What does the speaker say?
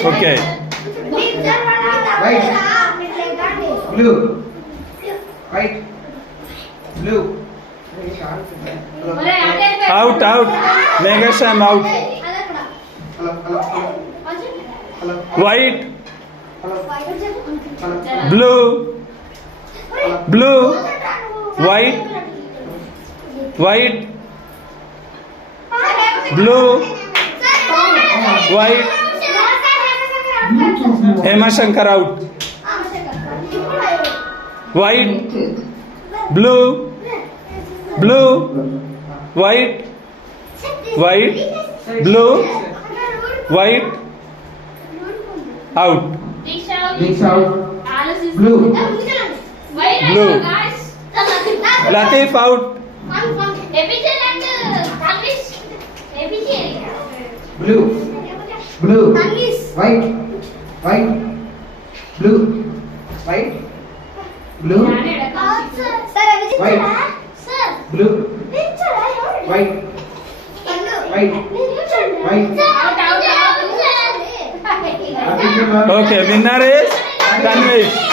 Okay. White. Blue. White. Blue. Out, out. Megasham out. White. Blue. Blue. White. White. Blue. White. Hema Shankar out. White. Blue. Blue. White. White. Blue. White. Out. Mix out. Blue. Blue. Latif out. Blue. Blue. White. White. Blue. White. Blue. White. Blue. White. White. White. Okay, winner is Tanvish.